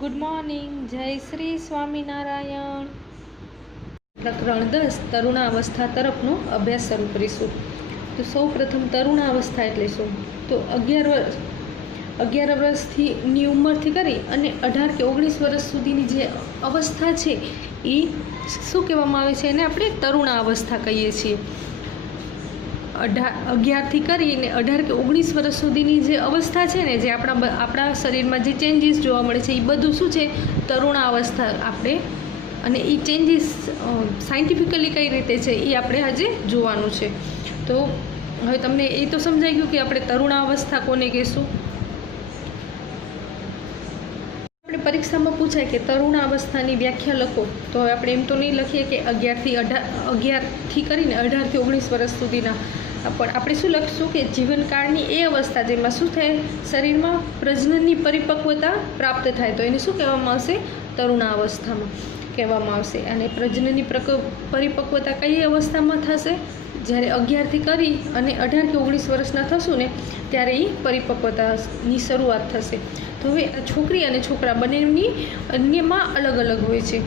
Good morning, જય શ્રી સ્વામિનારાયણ. પ્રકરણ 10 તરુણાવસ્થા તરફનો અભ્યાસ શરૂ કરીશું. તો સૌ પ્રથમ તરુણાવસ્થા એટલે શું? તો 11 વર્ષની ઉંમરથી કરી અને 18 કે 19 વર્ષ સુધીની જે અવસ્થા છે એ શું કહેવામાં આવે છે? એને આપણે તરુણાવસ્થા કહીએ છીએ. 11થી કરીને 18 કે 19 વર્ષ સુધીની જે અવસ્થા છે ને, જે આપણા શરીરમાં જે ચેન્જીસ જોવા મળે છે, એ બધું શું છે? તરુણાવસ્થા આપણે. અને એ ચેન્જીસ સાયન્ટિફિકલી કઈ રીતે છે એ આપણે આજે જોવાનું છે. તો હવે તમને એ તો સમજાઈ ગયું કે આપણે તરુણાવસ્થા કોને કહીશું. આપણે પરીક્ષામાં પૂછાય કે તરુણાવસ્થાની વ્યાખ્યા લખો, તો આપણે એમ તો નહીં લખીએ કે 11થી કરીને 18 થી 19 વર્ષ સુધીના, પણ આપણે શું લખીશું કે જીવનકાળની એ અવસ્થા જેમાં શું થાય? શરીરમાં પ્રજનનની પરિપક્વતા પ્રાપ્ત થાય, તો એને શું કહેવામાં આવશે? તરુણાવસ્થામાં કહેવામાં આવશે. અને પ્રજનનની પરિપક્વતા કઈ અવસ્થામાં થશે? જ્યારે 11થી કરી અને 18 કે 19 વર્ષના થશું ને, ત્યારે એ પરિપક્વતાની શરૂઆત થશે. તો હવે છોકરી અને છોકરા બંનેની અન્યમાં અલગ અલગ હોય છે,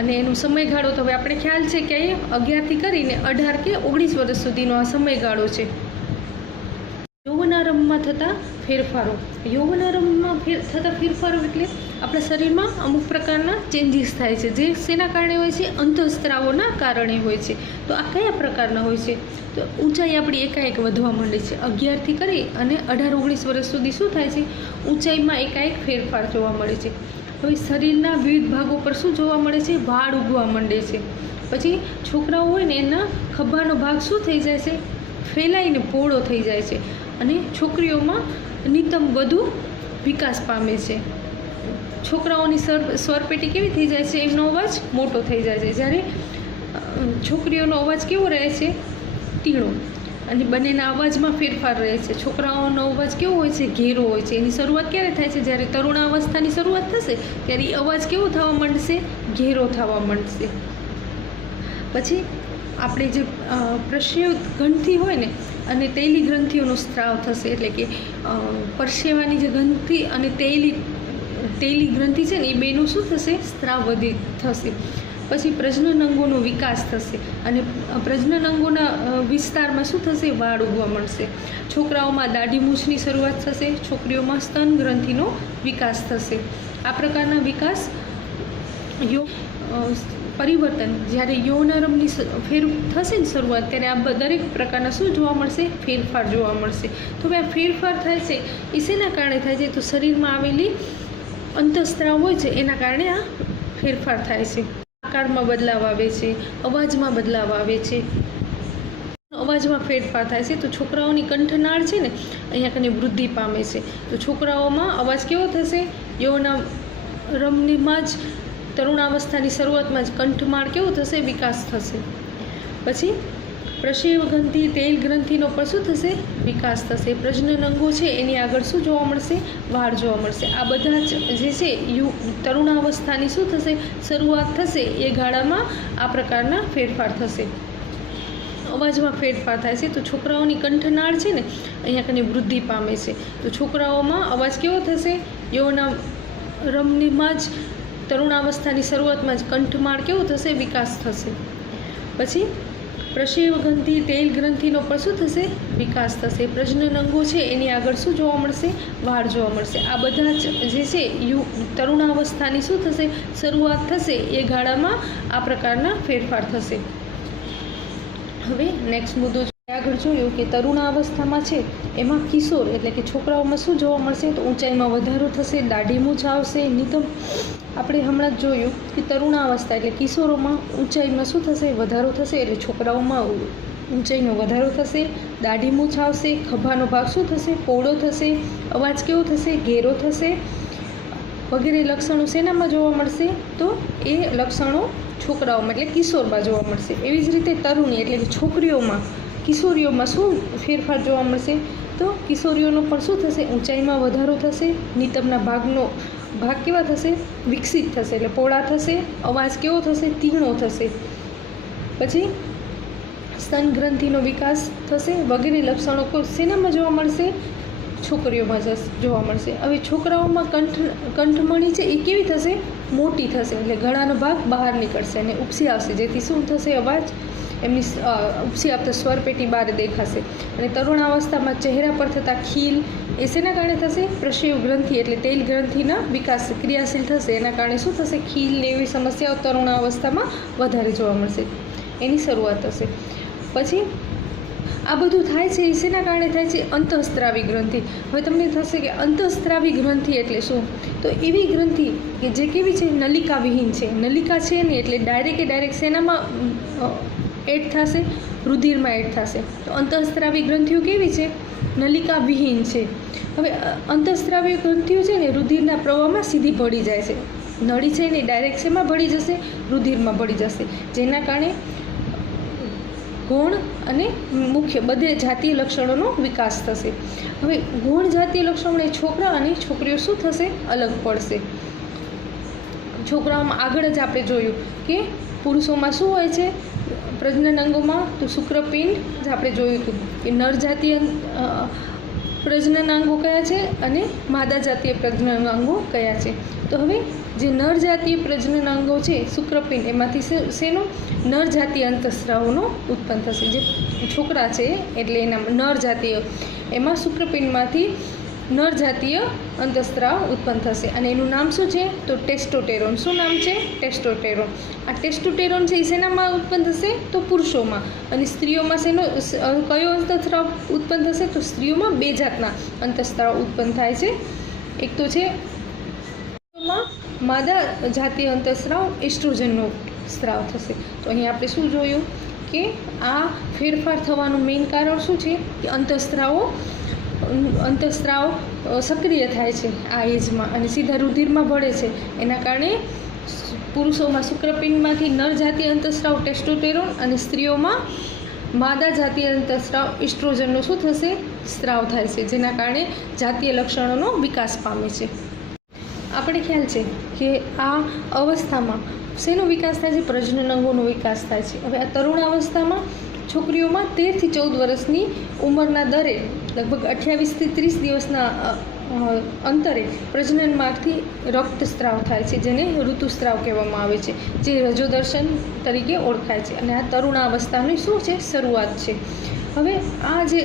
અને એનો સમયગાળો તો હવે આપણે ખ્યાલ છે કે 11થી કરીને 18 કે 19 વર્ષ સુધીનો આ સમયગાળો છે. યૌવનારંભમાં થતા ફેરફારો. યૌવનારંભમાં થતા ફેરફારો એટલે આપણા શરીરમાં અમુક પ્રકારના ચેન્જીસ થાય છે, જે શેના કારણે હોય છે? અંતઃસ્ત્રાવોના કારણે હોય છે. તો આ કયા પ્રકારના હોય છે? તો ઊંચાઈ આપણી એકાએક વધવા માંડે છે. 11થી કરી અને 18-19 વર્ષ સુધી શું થાય છે? ઊંચાઈમાં એકાએક ફેરફાર જોવા મળે છે. હવે શરીરના વિવિધ ભાગો પર શું જોવા મળે છે? વાળ ઉગવા માંડે છે. પછી છોકરાઓ હોય ને, એના ખભાનો ભાગ શું થઈ જાય છે? ફેલાઈને પહોળો થઈ જાય છે. અને છોકરીઓમાં નિતંબ વધુ વિકાસ પામે છે. છોકરાઓની સ્વરપેટી કેવી થઈ જાય છે? એમનો અવાજ મોટો થઈ જાય છે. જ્યારે છોકરીઓનો અવાજ કેવો રહે છે? તીણો. અને બંનેના અવાજમાં ફેરફાર રહે છે. છોકરાઓનો અવાજ કેવો હોય છે? ઘેરો હોય છે. એની શરૂઆત ક્યારે થાય છે? જ્યારે તરુણાવસ્થાની શરૂઆત થશે ત્યારે એ અવાજ કેવો થવા માંડશે? ઘેરો થવા માંડશે. પછી આપણે જે પ્રસ્રાવ ગ્રંથિ હોય ને, અને તૈલી ગ્રંથિઓનો સ્ત્રાવ થશે, એટલે કે પરસેવાની જે ગ્રંથિ અને તૈલી ગ્રંથિ છે ને, એ બેનું શું થશે? સ્ત્રાવ થશે. પછી પ્રજનન અંગોનો વિકાસ થશે, અને પ્રજનન અંગોના વિસ્તારમાં શું થશે? વાળ ઉગવા મળશે. છોકરાઓમાં દાઢી મૂછની શરૂઆત થશે. છોકરીઓમાં સ્તન ગ્રંથિનો વિકાસ થશે. આ પ્રકારના વિકાસ પરિવર્તન જ્યારે યૌવનારંભની થશે ને શરૂઆત, ત્યારે આ દરેક પ્રકારના શું જોવા મળશે? ફેરફાર જોવા મળશે. તો હવે આ ફેરફાર થાય છે એ શેના કારણે થાય છે? તો શરીરમાં આવેલી અંતઃસ્ત્રાવ હોય છે એના કારણે આ ફેરફાર થાય છે. આકારમાં બદલાવ આવે છે, અવાજમાં બદલાવ આવે છે, અવાજમાં ફેરફાર થાય છે. તો છોકરાઓની કંઠનાળ છે ને, અહીંયા કને વૃદ્ધિ પામે છે. તો છોકરાઓમાં અવાજ કેવો થશે? યૌવનારંભમાં જ, તરુણાવસ્થાની શરૂઆતમાં જ કંઠમાળ કેવો થશે? વિકાસ થશે. પછી પ્રસ્રાવ ગ્રંથિ, તૈલ ગ્રંથિનો પણ શું થશે? વિકાસ થશે. પ્રજનન અંગો છે એની આગળ શું જોવા મળશે? વાળ જોવા મળશે. આ બધા જે છે તરુણાવસ્થાની શું થશે? શરૂઆત થશે એ ગાળામાં આ પ્રકારના ફેરફાર થશે. અવાજમાં ફેરફાર થાય છે. તો છોકરાઓની કંઠનાળ છે ને, અહીંયા કને વૃદ્ધિ પામે છે. તો છોકરાઓમાં અવાજ કેવો થશે? યૌવનારંભમાં જ, તરુણાવસ્થાની શરૂઆતમાં જ કંઠમાળ કેવો થશે? વિકાસ થશે. પછી પ્રસ્રાવ ગ્રંથિ, તૈલ ગ્રંથિનો પણ શું થશે? વિકાસ થશે. પ્રજનન અંગો છે એની આગળ શું જોવા મળશે? વાળ જોવા મળશે. આ બધા જે છે તરુણાવસ્થાની શું થશે? શરૂઆત થશે એ ગાળામાં આ પ્રકારના ફેરફાર થશે. હવે નેક્સ્ટ મુદ્દો આગળ જોયું કે તરુણાવસ્થામાં છે એમાં કિશોર એટલે કે છોકરાઓમાં શું જોવા મળશે? તો ઊંચાઈમાં વધારો થશે, દાઢી મૂછ આવશે, નિતંબ. આપણે હમણાં જ જોયું કે તરુણાવસ્થા એટલે કિશોરોમાં ઊંચાઈમાં શું થશે? વધારો થશે. એટલે છોકરાઓમાં ઊંચાઈનો વધારો થશે, દાઢી મૂછ આવશે, ખભાનો ભાગ શું થશે? પહોળો થશે, અવાજ કેવો થશે? ઘેરો થશે, વગેરે લક્ષણો શેનામાં જોવા મળશે? તો એ લક્ષણો છોકરાઓમાં એટલે કિશોરમાં જોવા મળશે. એવી જ રીતે તરુણી એટલે કે છોકરીઓમાં, કિશોરીઓમાં શું ફેરફાર જોવા મળશે? તો કિશોરીઓનો પણ શું થશે? ઊંચાઈમાં વધારો થશે, નિતંબના ભાગ કેવા થશે? વિકસિત થશે, એટલે પહોળા થશે, અવાજ કેવો થશે? તીણો થશે. પછી સ્તન ગ્રંથિનો વિકાસ થશે. વગેરે લક્ષણો શેનામાં જોવા મળશે? છોકરીઓમાં જોવા મળશે. હવે છોકરાઓમાં કંઠમણી છે એ કેવી થશે? મોટી થશે, એટલે ગળાનો ભાગ બહાર નીકળશે અને ઉપસી આવશે, જેથી શું થશે? અવાજ એમની ઉપસી આવતા સ્વરપેટી બહાર દેખાશે. અને તરુણાવસ્થામાં ચહેરા પર થતા ખીલ એ શેના કારણે થશે? પ્રશિવ ગ્રંથિ એટલે તેલ ગ્રંથિના વિકાસ ક્રિયાશીલ થશે. એના કારણે શું થશે? ખીલ ને એવી સમસ્યાઓ તરુણાવસ્થામાં વધારે જોવા મળશે. એની શરૂઆત થશે. પછી આ બધું થાય છે એ શેના કારણે થાય છે? અંતઃસ્ત્રાવી ગ્રંથિ. હવે તમને થશે કે અંતઃસ્ત્રાવી ગ્રંથિ એટલે શું? તો એવી ગ્રંથિ કે જે કેવી છે? નલિકા વિહીન છે. નલિકા છે ને એટલે ડાયરેક્ટ શેનામાં એડ થશે? રુધિરમાં એડ થશે. તો અંતઃસ્ત્રાવી ગ્રંથિઓ કેવી છે? નલિકા વિહીન છે. હવે અંતઃસ્ત્રાવી ગ્રંથિઓ છે ને રુધિરના પ્રવાહમાં સીધી ભળી જાય છે. નળી છે ને ડાયરેક્ટ શેમાં ભળી જશે? રુધિરમાં ભળી જશે, જેના કારણે ગૌણ અને મુખ્ય બધે જાતીય લક્ષણોનો વિકાસ થશે. હવે ગૌણ જાતીય લક્ષણો છોકરા અને છોકરીઓ શું થશે? અલગ પડશે. છોકરાઓમાં આગળ જ આપણે જોયું કે પુરુષોમાં શું હોય છે? પ્રજનન અંગોમાં તો શુક્રપિંડ જ આપણે જોયું હતું કે નર જાતીય પ્રજનન અંગો કયા છે અને માદા જાતીય પ્રજનન અંગો કયા છે. તો હવે જે નર જાતીય પ્રજનન અંગો છે શુક્રપિંડ, એમાંથી શેનો? નર જાતીય અંતઃસ્રાવનો ઉત્પન્ન થશે. જે છોકરા છે એટલે એના નર જાતીય, એમાં શુક્રપિંડમાંથી નર જાતીય અંતઃસ્રાવ ઉત્પન્ન થશે અને એનું નામ શું છે? તો ટેસ્ટોસ્ટેરોન. શું નામ છે? ટેસ્ટોસ્ટેરોન. આ ટેસ્ટોસ્ટેરોન છે એ શેનામાં ઉત્પન્ન થશે? તો પુરુષોમાં. અને સ્ત્રીઓમાં શેનો કયો અંતઃસ્રાવ ઉત્પન્ન થશે? તો સ્ત્રીઓમાં બે જાતના અંતઃસ્રાવ ઉત્પન્ન થાય છે. એક તો છે માદા જાતીય અંતઃસ્રાવ, એસ્ટ્રોજનનો સ્રાવ થશે. તો અહીં આપણે શું જોયું કે આ ફેરફાર થવાનું મેઇન કારણ શું છે? કે અંતઃસ્રાવ સક્રિય થાય છે આ એજમાં અને સીધા રુધિરમાં ભળે છે. એના કારણે પુરુષોમાં શુક્રપિંડમાંથી નર જાતીય અંતઃસ્રાવ ટેસ્ટોસ્ટેરોન અને સ્ત્રીઓમાં માદા જાતીય અંતઃસ્રાવ એસ્ટ્રોજનનો શું થશે? સ્રાવ થાય છે, જેના કારણે જાતીય લક્ષણોનો વિકાસ પામે છે. આપણે ખ્યાલ છે કે આ અવસ્થામાં શેનો વિકાસ થાય છે? પ્રજનન અંગોનો વિકાસ થાય છે. હવે આ તરુણાવસ્થામાં છોકરીઓમાં 13 થી 14 વર્ષની ઉંમરના દરે લગભગ 28 થી 30 દિવસના અંતરે પ્રજનનમાંથી રક્તસ્રાવ થાય છે, જેને ઋતુસ્રાવ કહેવામાં આવે છે, જે રજોદર્શન તરીકે ઓળખાય છે. અને આ તરુણાવસ્થાની શું છે? શરૂઆત છે. હવે આ જે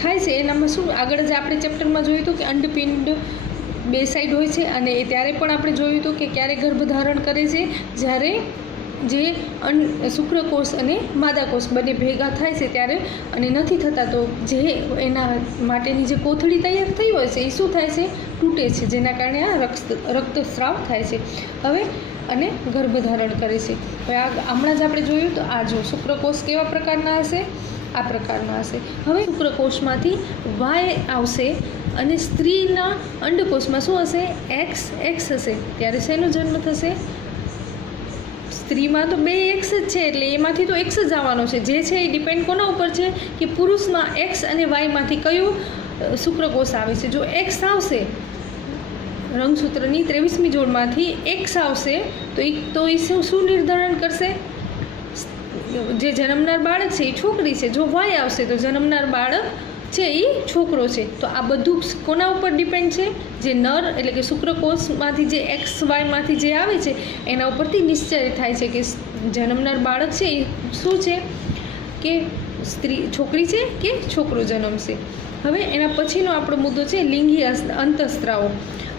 થાય છે એનામાં શું આગળ જ આપણે ચેપ્ટરમાં જોયું હતું કે અંડપિંડ બે સાઈડ હોય છે અને ત્યારે પણ આપણે જોયું હતું કે ક્યારે ગર્ભધારણ કરે છે? જ્યારે જે શુક્રકોષ અને માદાકોષ બંને ભેગા થાય છે ત્યારે, અને નથી થતા તો જે એના માટેની જે કોથળી તૈયાર થઈ હોય છે એ શું થાય છે? તૂટે છે, જેના કારણે આ રક્તસ્રાવ થાય છે. હવે અને ગર્ભધારણ કરે છે. હવે આ હમણાં જ આપણે જોયું તો આ જો શુક્રકોષ કેવા પ્રકારના હશે? આ પ્રકારના હશે. હવે શુક્રકોષમાંથી વાય આવશે અને સ્ત્રીના અંડકોષમાં શું હશે? એક્સ હશે. ત્યારે શેનો જન્મ થશે? સ્ત્રીમાં તો બે એક્સ જ છે એટલે એમાંથી તો એક્સ જ આવવાનો છે. જે છે એ ડિપેન્ડ કોના ઉપર છે? કે પુરુષમાં એક્સ અને વાયમાંથી કયું શુક્રકોષ આવે છે. જો એક્સ આવશે, રંગસૂત્રની 23મી જોડમાંથી એક્સ આવશે તો એ શું નિર્ધારણ કરશે? જે જન્મનાર બાળક છે એ છોકરી છે. જો વાય આવશે તો જન્મનાર બાળક છે એ છોકરો છે. તો આ બધું કોના ઉપર ડિપેન્ડ છે? જે નર એટલે કે શુક્રકોષમાંથી જે એક્સ વાયમાંથી જે આવે છે એના ઉપરથી નિશ્ચય થાય છે કે જન્મનાર બાળક છે એ શું છે? કે છોકરી છે કે છોકરો જન્મશે. હવે એના પછીનો આપણો મુદ્દો છે લિંગી અંતઃસ્રાવો.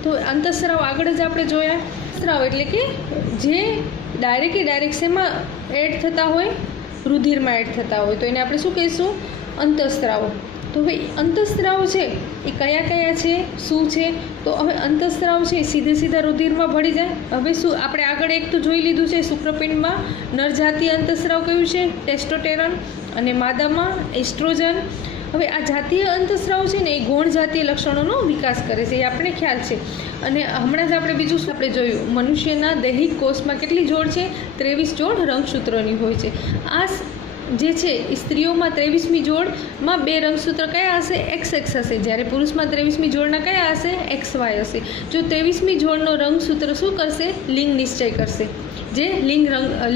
તો અંતઃસ્રાવ આગળ જ આપણે જોયા. સ્રાવ એટલે કે જે ડાયરેક્ટ શેમાં એડ થતા હોય? રુધિરમાં એડ થતા હોય, તો એને આપણે શું કહીશું? અંતઃસ્રાવો. તો હવે અંતઃસ્રાવો છે એ કયા છે? શું છે? તો હવે અંતઃસ્રાવ છે સીધા રુધિરમાં ભળી જાય. હવે શું આપણે આગળ એક તો જોઈ લીધું છે, શુક્રપિંડમાં નરજાતીય અંતઃસ્રાવ કયું છે? ટેસ્ટોસ્ટેરોન. અને માદામાં એસ્ટ્રોજન. હવે આ જાતીય અંતઃસ્રાવ છે ને એ ગૌણ જાતીય લક્ષણોનો વિકાસ કરે છે, એ આપણે ખ્યાલ છે. અને હમણાં જ આપણે બીજું આપણે જોયું, મનુષ્યના દૈહિક કોષમાં કેટલી જોડ છે? 23 જોડ રંગસૂત્રોની હોય છે. આ જે છે એ સ્ત્રીઓમાં 23મી જોડમાં બે રંગસૂત્ર કયા હશે? XX હશે. જ્યારે પુરુષમાં 23મી જોડના કયા હશે? XY હશે. જો 23મી જોડનો રંગસૂત્ર શું કરશે? લિંગ નિશ્ચય કરશે, જે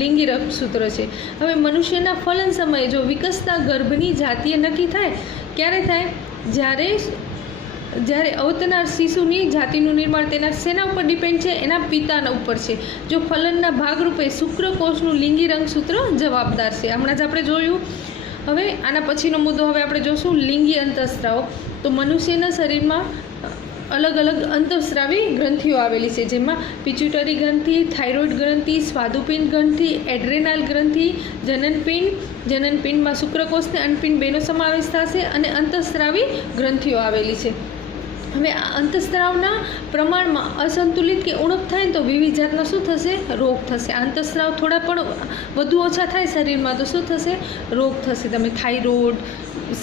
લિંગી રંગસૂત્ર છે. હવે મનુષ્યના ફલન સમયે જો વિકસતા ગર્ભની જાતીય નક્કી થાય, ક્યારે થાય? જ્યારે જ્યારે અવતનાર શિશુની જાતિનું નિર્માણ તેના શેના ઉપર ડિપેન્ડ છે? એના પિતાના ઉપર છે. જો ફલનના ભાગરૂપે શુક્રકોષનું લિંગી રંગસૂત્ર જવાબદાર છે. હમણાં જ આપણે જોયું. હવે આના પછીનો મુદ્દો હવે આપણે જોશું લિંગી અંતઃસ્ત્રાવ. તો મનુષ્યના શરીરમાં અલગ અલગ અંતઃસ્રાવી ગ્રંથિઓ આવેલી છે, જેમાં પિચ્યુટરી ગ્રંથિ, થાઇરોઇડ ગ્રંથિ, સ્વાદુપિંડ ગ્રંથિ, એડ્રેનાલ ગ્રંથિ, જનનપિંડમાં શુક્રકોષ અને અંડપિંડ બેનો સમાવેશ થશે અને અંતઃસ્રાવી ગ્રંથિઓ આવેલી છે. હવે આ અંતઃસ્રાવના પ્રમાણમાં અસંતુલિત કે ઉણપ થાય ને તો વિવિધ જાતના શું થશે? રોગ થશે. અંતઃસ્રાવ થોડા પણ વધુ ઓછા થાય શરીરમાં તો શું થશે? રોગ થશે. તમે થાઇરોઇડ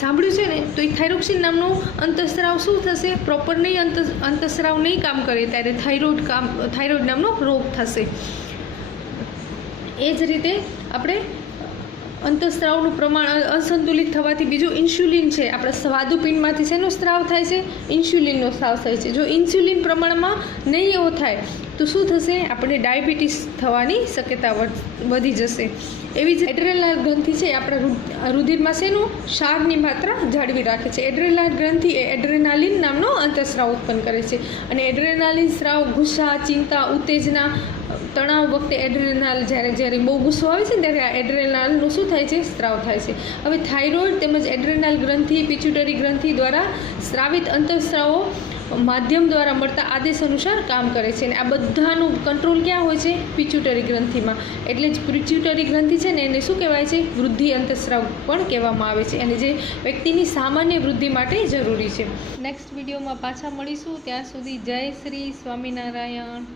સાંભળ્યું છે ને? તો એ થાઇરોક્સિન નામનું અંતઃસ્રાવ શું થશે? પ્રોપર નહીં અંતઃસ્રાવ નહીં કામ કરે ત્યારે થાઇરોઇડ નામનો રોગ થશે. એ જ રીતે આપણે અંતઃસ્રાવનું પ્રમાણ અસંતુલિત થવાથી બીજું ઇન્સ્યુલિન છે. આપણા સ્વાદુપિંડમાંથી શેનો સ્ત્રાવ થાય છે? ઇન્સ્યુલિનનો સ્ત્રાવ થાય છે. જો ઇન્સ્યુલિન પ્રમાણમાં નહીં એવો થાય તો શું થશે? આપણે ડાયાબિટીસ થવાની શક્યતા વધી જશે. એવી જ એડ્રેનાલ ગ્રંથિ છે, આપણા રુધિરમાં શેનું? ક્ષારની માત્રા જાળવી રાખે છે. એડ્રેનાલ ગ્રંથિ એ એડ્રેનાલિન નામનો અંતઃસ્રાવ ઉત્પન્ન કરે છે. અને એડ્રેનાલિન સ્રાવ ગુસ્સા, ચિંતા, ઉત્તેજના, તણાવ વખતે એડ્રેનાલ જ્યારે બહુ ગુસ્સો આવે છે ને ત્યારે આ એડ્રેનાલનું શું થાય છે? સ્ત્રાવ થાય છે. હવે થાઇરોઇડ તેમજ એડ્રેનાલ ગ્રંથિ, પિચ્યુટરી ગ્રંથિ દ્વારા સ્રાવિત અંતઃસ્રાવો માધ્યમ દ્વારા મળતા આદેશ અનુસાર કામ કરે છે. અને આ બધાનું કંટ્રોલ ક્યાં હોય છે? પિચ્યુટરી ગ્રંથિમાં. એટલે જ પિચ્યુટરી ગ્રંથિ છે ને એને શું કહેવાય છે? વૃદ્ધિ અંતઃસ્રાવ પણ કહેવામાં આવે છે, અને જે વ્યક્તિની સામાન્ય વૃદ્ધિ માટે જરૂરી છે. નેક્સ્ટ વિડીયોમાં પાછા મળીશું. ત્યાં સુધી જય શ્રી સ્વામિનારાયણ.